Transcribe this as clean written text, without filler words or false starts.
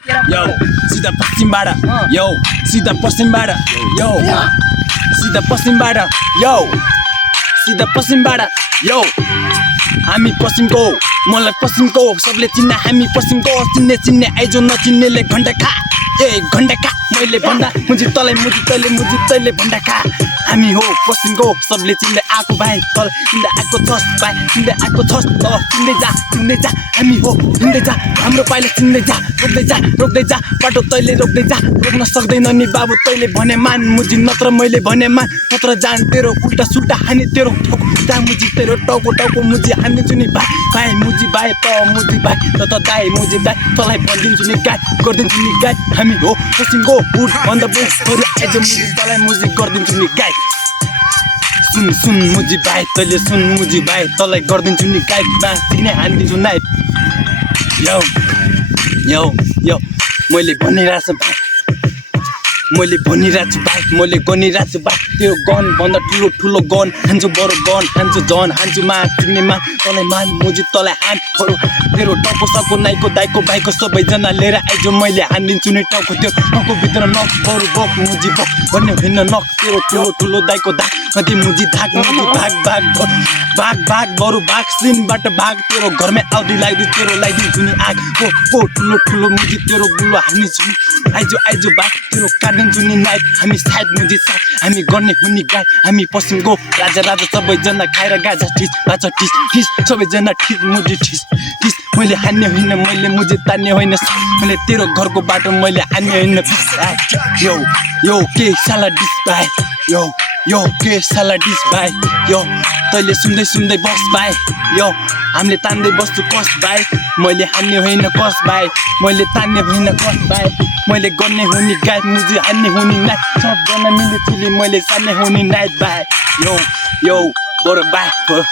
Yo, सीधा पश्चिमबाट यो सीधा पश्चिमबाट यो सीधा पश्चिमबाट यो सीधा पश्चिमबाट यो हामी पश्चिमको मलाई पश्चिमको सबले चिन्ने हामी पश्चिमको चिन्ने चिन्ने आइजो नचिन्नेले घण्टा खा घण्टा खा मैले भन्दा मुजी तँलाई मुजी तैँले मुजी तैँले भन्दा खा हामी हो पश्चिमको सबले चिन्दै आएको भाइ तल चिन्दै आएको छस् भाइ चिन्दै आएको छस् त चिन्दै जा हामी हो चिन्दै जा हाम्रो पाइला चिन्दै जा रोक्दै जा बाटो तैँले रोक्दै जा रोक्न सक्दैन नि बाबु तैँले भने मान मुजी नत्र मैले भने मान नत्र जान तेरो उल्टा सुल्टा हाने तेरो जा मुजी तेरो टाउको मुजी हानिदिन्छु नि भाइ मुजी भाइ त मुजी भाइ त दाइ मुजी दाइ तँलाई भनिदिन्छु नि गाई गरिदिन्छु नि गाई हामी हो पश्चिमको बुट भन्दा बुटहरू आइज मुजी तँलाई मुजी गरिदिन्छु नि गाई सुन मुजी भाइ तैँले सुन मुजी भाइ तँलाई गरिदिन्छु नि गाई बाँच्ने हानिदिन्छु नाइ यो मैले भनिरहेको भाइ मैले भनिरहेको छु भाइ मैले गनिरहेको छु भाइ तेरो गन भन्दा ठुलो गन हान्छु बडो गन हान्छु झन हान्छु मा चिन्ने मा तँलाई मान मुजी तँलाई हान तेरो टाउको सको नाइको दाइको भाइको सबैजना लिएर आइजो मैले हानिदिन्छु नि टाउको त्यो टाउको भित्र नक बरु बक मुजी बक भन्ने होइन नक तेरो ठुलो दाइको दाग कति मुजी धाक मुजी भाग बरु भाग सिनबाट भाग तेरो घरमै आउदी लाग्दै तेरो लगाइदिन्छु नि आग को ठुलो मुजी तेरो गुलो हानिदिन्छु नि आइजो भाग तेरो काटिदिन्छु नि नाइट हामी साइड मुजी साइड हामी गर्ने हुने गाई हामी पश्चिमको राजा सबैजना खाएर गाजा ठिस सबैजना ठिस मुजी ठिस मैले हान्ने होइन मैले मुजी तान्ने होइन मैले तेरो घरको बाटो मैले हान्ने होइन यो के साला डिस भाइ यो के साला डिस भाइ यो तैँले सुन्दै बस भाइ यो हामीले तान्दै बस्छु कस भाइ मैले हान्ने होइन कस भाइ मैले तान्ने होइन कस भाइ मैले गर्ने हुने गाई मुजी हान्ने हुने नाइ सबजना मिली मैले सान्ने हुने नाइट भाइ यो बडो भाइ